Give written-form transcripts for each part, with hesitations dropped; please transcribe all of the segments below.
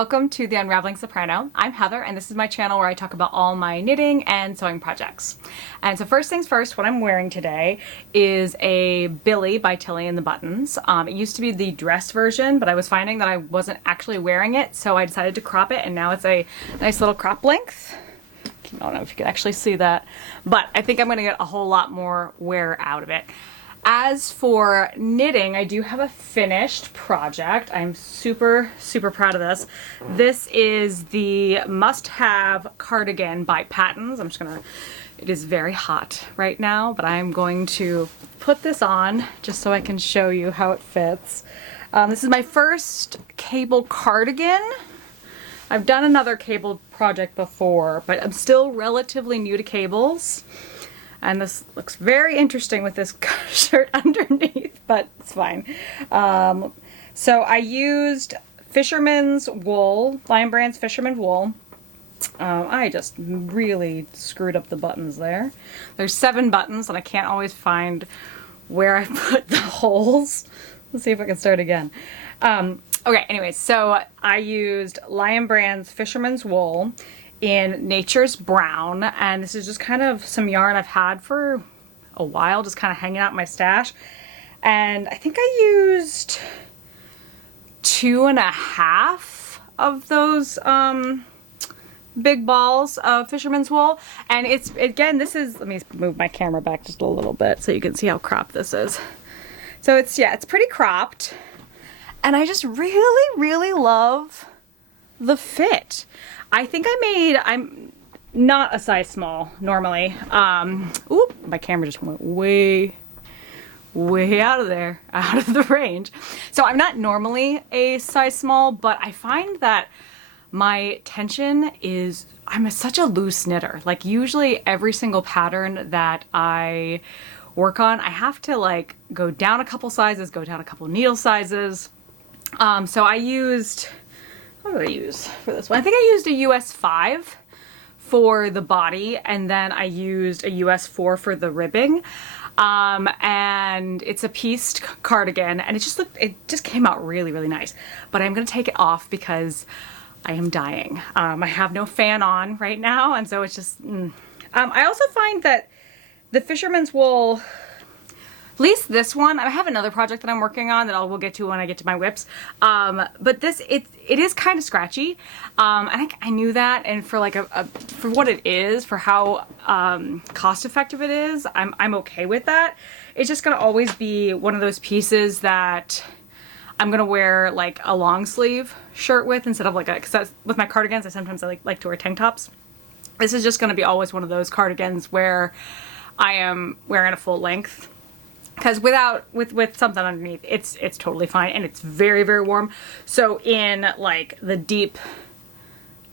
Welcome to The Unraveling Soprano. I'm Heather, and this is my channel where I talk about all my knitting and sewing projects. And so first things first, what I'm wearing today is a Billy by Tilly and the Buttons. It used to be the dress version, but I was finding that I wasn't actually wearing it, so I decided to crop it, and now it's a nice little crop length. I don't know if you can actually see that, but I think I'm going to get a whole lot more wear out of it. As for knitting, I do have a finished project. I'm super proud of this. This is the must-have cardigan by Patons. It is very hot right now, but I'm going to put this on just so I can show you how it fits. This is my first cable cardigan. I've done another cable project before, but I'm still relatively new to cables. And this looks very interesting with this shirt underneath, but it's fine. So I used Fisherman's wool, Lion Brand's Fisherman wool. I just really screwed up the buttons there. There's 7 buttons and I can't always find where I put the holes. Let's see if I can start again. Okay, anyways, so I used Lion Brand's Fisherman's wool in Nature's Brown, and this is just kind of some yarn I've had for a while, just kind of hanging out in my stash. And I think I used 2.5 of those big balls of Fisherman's wool. And it's, again, this is, let me move my camera back just a little bit so you can see how cropped this is. So it's, yeah, it's pretty cropped. And I just really love the fit. I think I'm not a size small normally. Oop, my camera just went way out of there, out of the range. So I'm not normally a size small, but I find that my tension is, such a loose knitter. Like usually every single pattern that I work on, I have to like go down a couple sizes, go down a couple needle sizes. So I used, what did I use for this one? I think I used a US 5 for the body, and then I used a US 4 for the ribbing. And it's a pieced cardigan, and it just came out really nice. But I'm gonna take it off because I am dying. I have no fan on right now, and so it's just, I also find that the Fisherman's wool, at least this one, I have another project that I'm working on that we'll get to when I get to my whips. But this, it is kind of scratchy. I think I knew that, and for like for what it is, for how cost effective it is, I'm okay with that. It's just gonna always be one of those pieces that I'm gonna wear like a long sleeve shirt with instead of like cause with my cardigans, I sometimes like to wear tank tops. This is just gonna be always one of those cardigans where I am wearing a full length. Because with something underneath, it's totally fine, and it's very warm. So in like the deep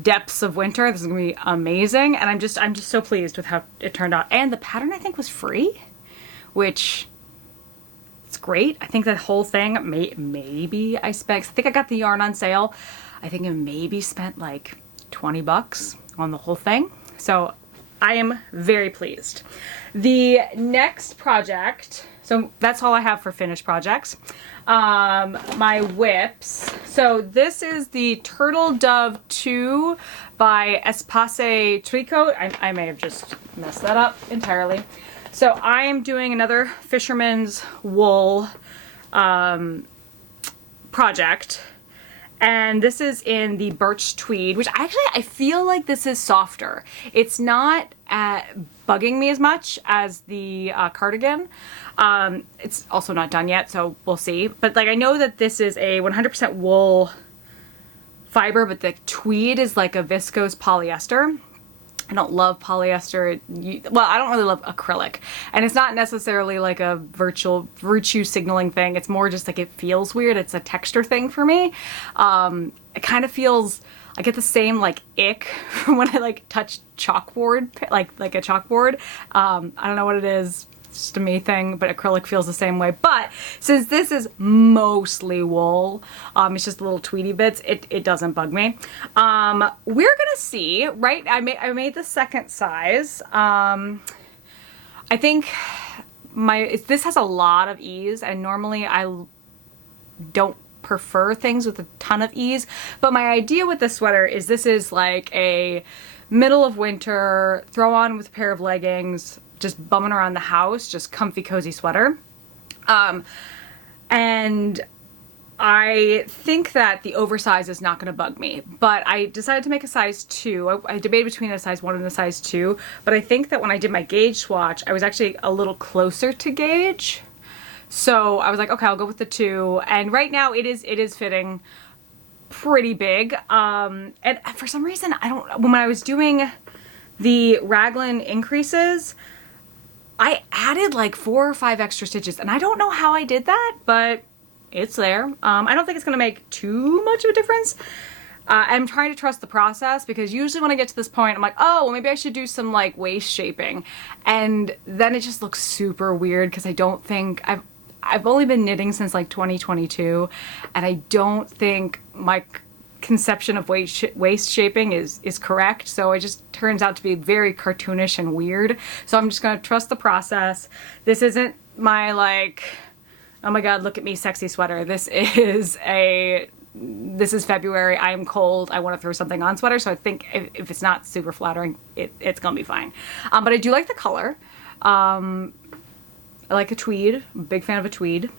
depths of winter, this is gonna be amazing, and I'm just so pleased with how it turned out. And the pattern I think was free, which it's great. I think that whole thing maybe I think I got the yarn on sale. I think I maybe spent like 20 bucks on the whole thing. So I am very pleased. The next project, so that's all I have for finished projects. My whips. So this is the Turtle Dove 2 by Espace Tricot. I may have just messed that up entirely. So I am doing another Fisherman's wool project. And this is in the Birch Tweed, which I feel like this is softer. It's not bugging me as much as the cardigan. It's also not done yet, so we'll see. But like I know that this is a 100% wool fiber, but the tweed is like a viscose polyester. I don't love polyester. Well, I don't really love acrylic. And it's not necessarily like a virtue signaling thing. It's more just like it feels weird. It's a texture thing for me. It kind of feels, I get the same like ick from when I like touch chalkboard, like a chalkboard. I don't know what it is. It's just a me thing, but acrylic feels the same way. But since this is mostly wool, it's just little tweedy bits, it doesn't bug me. We're gonna see, right? I made the second size. I think this has a lot of ease, and normally I don't prefer things with a ton of ease. But my idea with this sweater is this is like a middle of winter, throw on with a pair of leggings, just bumming around the house, just comfy, cozy sweater. And I think that the oversize is not going to bug me, but I decided to make a size 2. I debated between a size 1 and a size 2, but I think that when I did my gauge swatch, I was actually a little closer to gauge. So I was like, okay, I'll go with the 2. And right now it is fitting pretty big. And for some reason, when I was doing the raglan increases, I added like 4 or 5 extra stitches, and I don't know how I did that, but it's there. I don't think it's gonna make too much of a difference. I'm trying to trust the process, because usually when I get to this point, I'm like, oh, well, maybe I should do some like waist shaping. And then it just looks super weird, because I don't think, I've only been knitting since like 2022, and I don't think my conception of waist shaping is correct. So it just turns out to be very cartoonish and weird. So I'm just gonna trust the process. This isn't my like, oh my god, look at me, sexy sweater. This is February, I am cold, I want to throw something on sweater. So I think if it's not super flattering, it's gonna be fine. But I do like the color. I like a tweed, I'm a big fan of a tweed.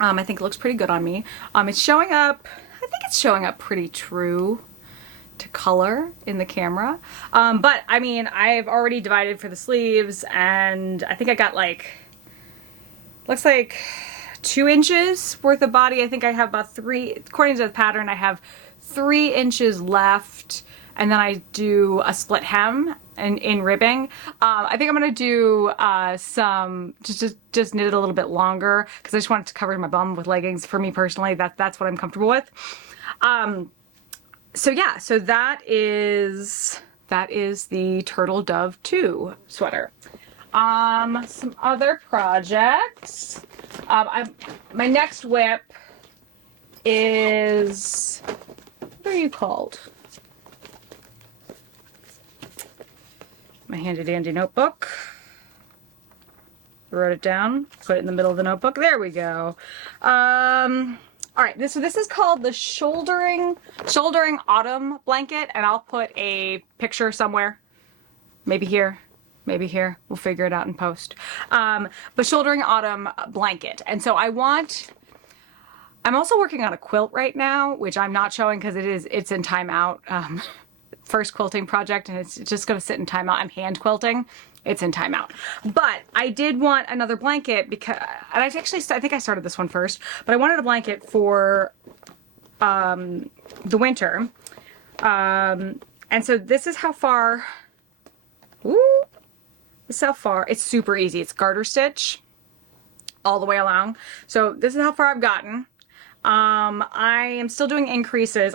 I think it looks pretty good on me. It's showing up, I think it's showing up pretty true to color in the camera. But I mean, I've already divided for the sleeves, and I think I got like, looks like 2 inches worth of body. I think I have about 3, according to the pattern, I have 3 inches left, and then I do a split hem in ribbing. I think I'm gonna do some, just knit it a little bit longer, because I just wanted to cover my bum with leggings. For me personally, that's what I'm comfortable with. So yeah, so that is the Turtle Dove 2 sweater. Some other projects. My next whip is, what are you called? My handy dandy notebook. Wrote it down, put it in the middle of the notebook. There we go. All right, this is called the Shouldering Autumn Blanket, and I'll put a picture somewhere. Maybe here. Maybe here. We'll figure it out in post. But Shouldering Autumn Blanket. And so I'm also working on a quilt right now, which I'm not showing because it's in timeout. First quilting project, and it's just gonna sit in timeout. I'm hand quilting. It's in timeout. But I did want another blanket because, and I think I started this one first, but I wanted a blanket for the winter. And so this is how far, ooh, this is how far, it's super easy. It's garter stitch all the way along. So this is how far I've gotten. I am still doing increases.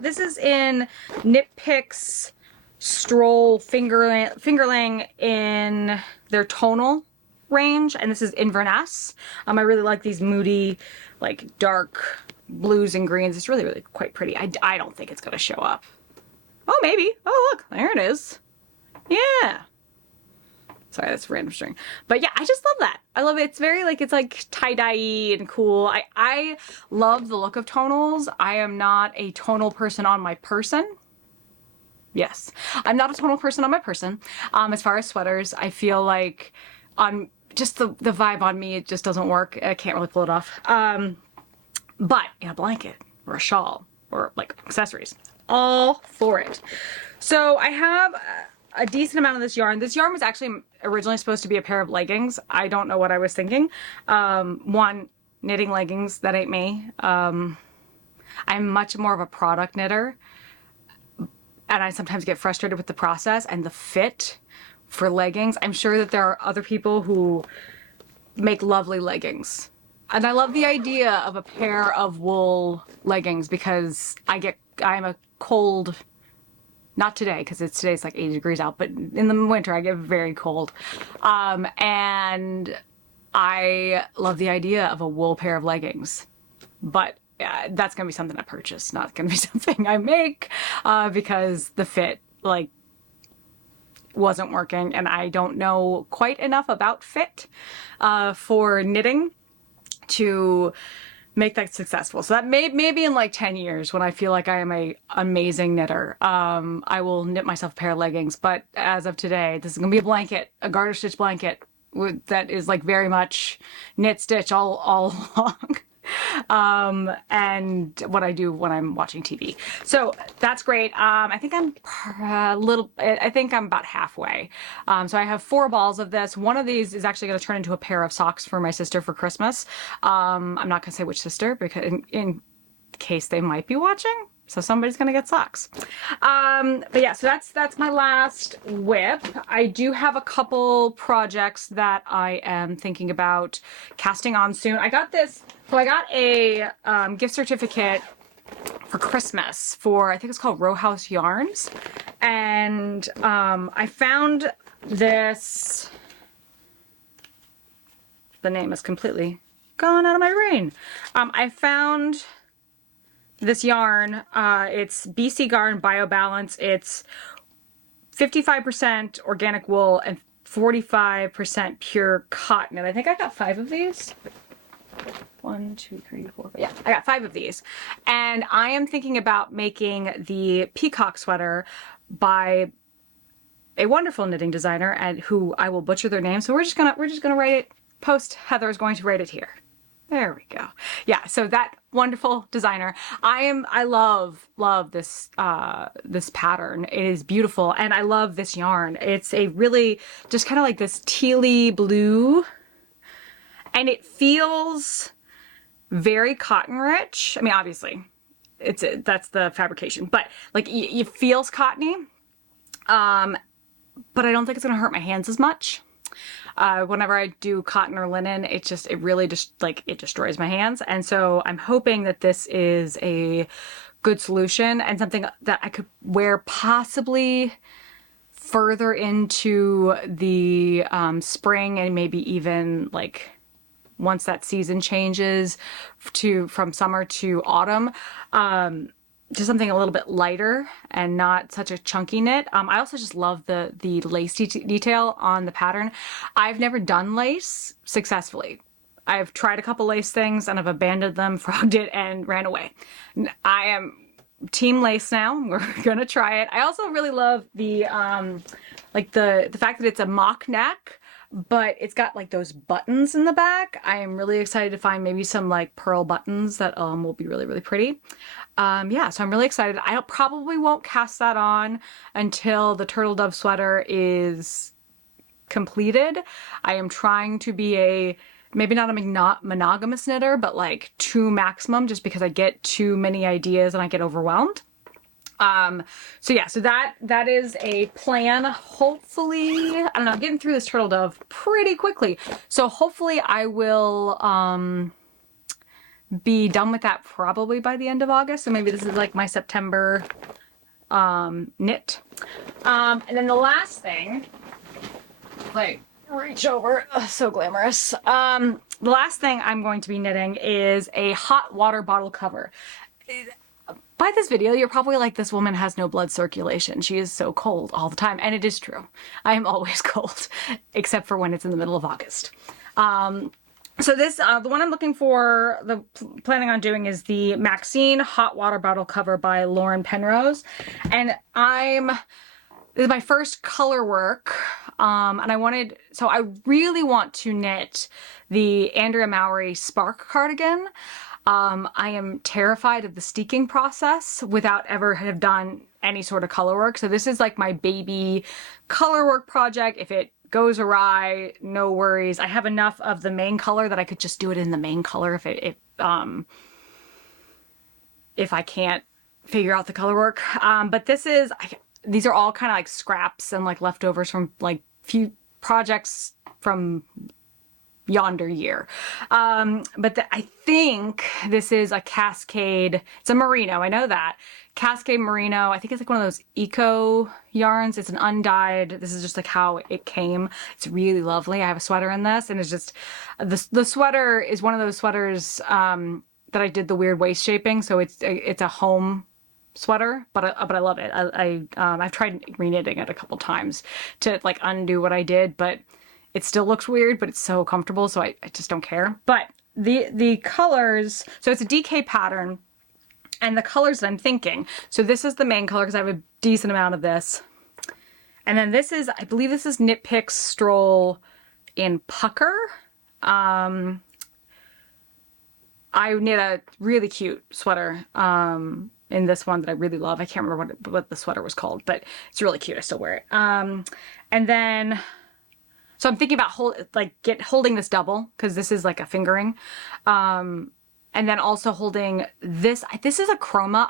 This is in Knit Picks Stroll Fingerling in their tonal range, and this is Inverness. I really like these moody, like dark blues and greens. It's really, really quite pretty. I don't think it's gonna show up. Oh, maybe. Oh, look, there it is. Yeah. Sorry, that's random string. But yeah, I just love that. I love it. It's very like, it's like tie-dye and cool. I love the look of tonals. I am not a tonal person on my person. Yes, I'm not a tonal person on my person. As far as sweaters, I feel like on just the vibe on me, it just doesn't work. I can't really pull it off. But in a blanket or a shawl or like accessories, all for it. So I have a decent amount of this yarn. This yarn was actually originally supposed to be a pair of leggings. I don't know what I was thinking. One, knitting leggings, that ain't me. I'm much more of a product knitter, and I sometimes get frustrated with the process and the fit for leggings. I'm sure that there are other people who make lovely leggings. And I love the idea of a pair of wool leggings because I'm a cold, not today because today's like 80 degrees out, but in the winter I get very cold. And I love the idea of a wool pair of leggings, but that's gonna be something I purchase, not gonna be something I make because the fit like wasn't working, and I don't know quite enough about fit for knitting to make that successful. So that maybe in like 10 years when I feel like I am a amazing knitter, I will knit myself a pair of leggings. But as of today, this is gonna be a blanket, a garter stitch blanket that is like very much knit stitch all along. And what I do when I'm watching TV. So that's great. I think I'm I think I'm about halfway. So I have 4 balls of this. One of these is actually going to turn into a pair of socks for my sister for Christmas. I'm not going to say which sister because in case they might be watching. So somebody's gonna get socks. But yeah, so that's my last whip. I do have a couple projects that I am thinking about casting on soon. I got this, so I got a gift certificate for Christmas for, I think it's called Row House Yarns. And I found this, the name is completely gone out of my brain. I found this yarn, it's BC Garden BioBalance. It's 55% organic wool and 45% pure cotton. And I think I got 5 of these. 1, 2, 3, 4, 5. Yeah, I got 5 of these. And I am thinking about making the peacock sweater by a wonderful knitting designer and who I will butcher their name. So we're just gonna write it. Post Heather is going to write it here. There we go. Yeah, so that wonderful designer. I love this this pattern. It is beautiful and I love this yarn. It's a really just kind of like this tealy blue and it feels very cotton rich. I mean, obviously that's the fabrication, but like it feels cottony. But I don't think it's gonna hurt my hands as much. Whenever I do cotton or linen, it really just like it destroys my hands. And so I'm hoping that this is a good solution and something that I could wear possibly further into the spring and maybe even like once that season changes from summer to autumn. Just something a little bit lighter and not such a chunky knit. I also just love the lace detail on the pattern. I've never done lace successfully. I've tried a couple lace things and I've abandoned them, frogged it, and ran away. I am team lace now. We're gonna try it. I also really love the like the fact that it's a mock neck, but it's got like those buttons in the back. I am really excited to find maybe some like pearl buttons that will be really, really pretty. Yeah, so I'm really excited. I probably won't cast that on until the turtle dove sweater is completed. I am trying to be maybe not a monogamous knitter, but like 2 maximum, just because I get too many ideas and I get overwhelmed. So yeah, so that is a plan. Hopefully, I don't know, I'm getting through this turtle dove pretty quickly. So hopefully I will, be done with that probably by the end of August. So maybe this is like my September, knit. And then the last thing, like reach over, so glamorous. The last thing I'm going to be knitting is a hot water bottle cover. By this video, you're probably like, this woman has no blood circulation. She is so cold all the time. And it is true. I am always cold, except for when it's in the middle of August. So this, the one I'm looking for, planning on doing is the Maxine Hot Water Bottle Cover by Lauren Penrose. And this is my first color work. And I really want to knit the Andrea Mowry Spark cardigan. I am terrified of the steeking process without ever have done any sort of color work. So this is like my baby color work project. If it goes awry, no worries. I have enough of the main color that I could just do it in the main color if I can't figure out the color work. But these are all kind of like scraps and like leftovers from like few projects from yonder year. I think this is a Cascade. It's a merino. I know that. Cascade merino. I think it's like one of those eco yarns. It's an undyed. This is just like how it came. It's really lovely. I have a sweater in this, and it's just the sweater is one of those sweaters that I did the weird waist shaping. So it's a home sweater, but I love it. I've tried reknitting it a couple times to like undo what I did, but it still looks weird, but it's so comfortable, so I just don't care. But the colors, so it's a DK pattern, and the colors that I'm thinking. So this is the main color because I have a decent amount of this. And then this is, I believe this is Knit Picks Stroll in Pucker. I knit a really cute sweater in this one that I really love. I can't remember what the sweater was called, but it's really cute. I still wear it. And then, so I'm thinking about holding this double because this is like a fingering. And then also holding this. This is a chroma.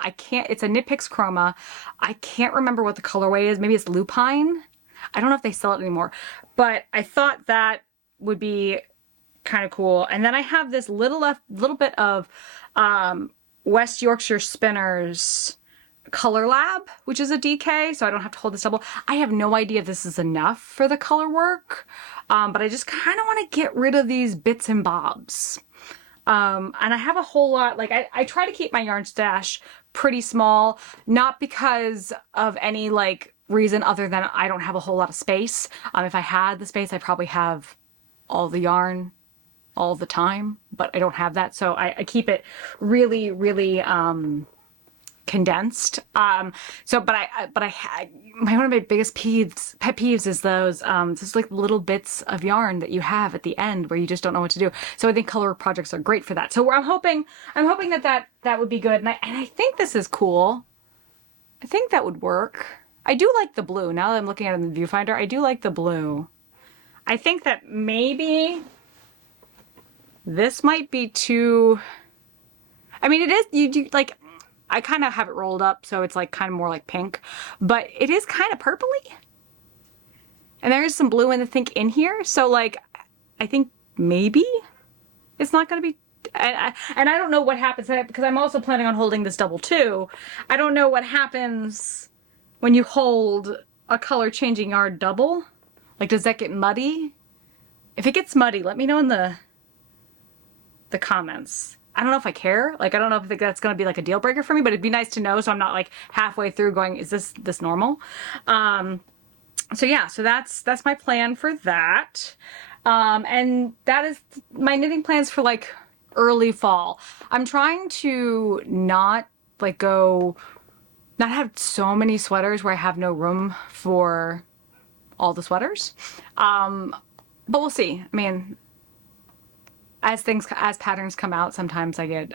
It's a Knit Picks chroma. I can't remember what the colorway is. Maybe it's lupine. I don't know if they sell it anymore, but I thought that would be kind of cool. And then I have this little bit of West Yorkshire Spinners Color Lab, which is a DK, so I don't have to hold this double. I have no idea if this is enough for the color work, but I just kind of want to get rid of these bits and bobs. And I have a whole lot, like I try to keep my yarn stash pretty small, not because of any like reason other than I don't have a whole lot of space. If I had the space, I'd probably have all the yarn all the time, but I don't have that. So I keep it really, really, condensed. One of my biggest pet peeves is those, just like little bits of yarn that you have at the end where you just don't know what to do. So I think color projects are great for that. So I'm hoping that would be good. And I think this is cool. I think that would work. I do like the blue. Now that I'm looking at it in the viewfinder, I do like the blue. I think that maybe this might be too, I mean, it is, you do like, I kind of have it rolled up, so it's like kind of more like pink, but it is kind of purpley. And there is some blue in here. So like, I think maybe it's not going to be, and I don't know what happens because I'm also planning on holding this double too. I don't know what happens when you hold a color changing yarn double. Like, does that get muddy? If it gets muddy, let me know in the comments. I don't know if I care. Like, I don't know if that's going to be like a deal breaker for me, but it'd be nice to know so I'm not like halfway through going, is this normal? So yeah, so that's my plan for that. And that is my knitting plans for like early fall. I'm trying to not have so many sweaters where I have no room for all the sweaters. But we'll see. I mean, as patterns come out, sometimes I get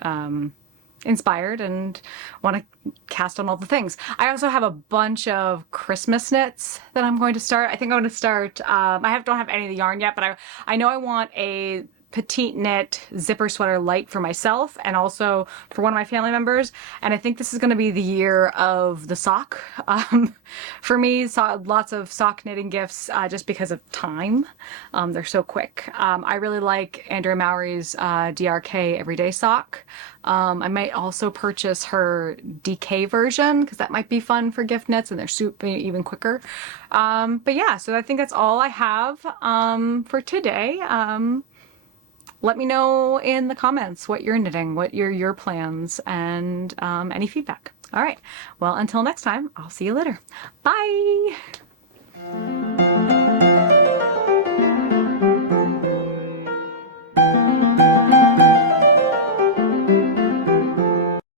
inspired and want to cast on all the things. I also have a bunch of Christmas knits that I'm going to start. I think I'm going to start, don't have any of the yarn yet, but I know I want a petite knit zipper sweater light for myself and also for one of my family members. And I think this is going to be the year of the sock. For me, lots of sock knitting gifts just because of time. They're so quick. I really like Andrea Mowry's DRK Everyday Sock. I might also purchase her DK version because that might be fun for gift knits and they're super even quicker. But yeah, so I think that's all I have for today. Let me know in the comments what you're knitting, what your plans, and any feedback. All right, well, until next time, I'll see you later. Bye!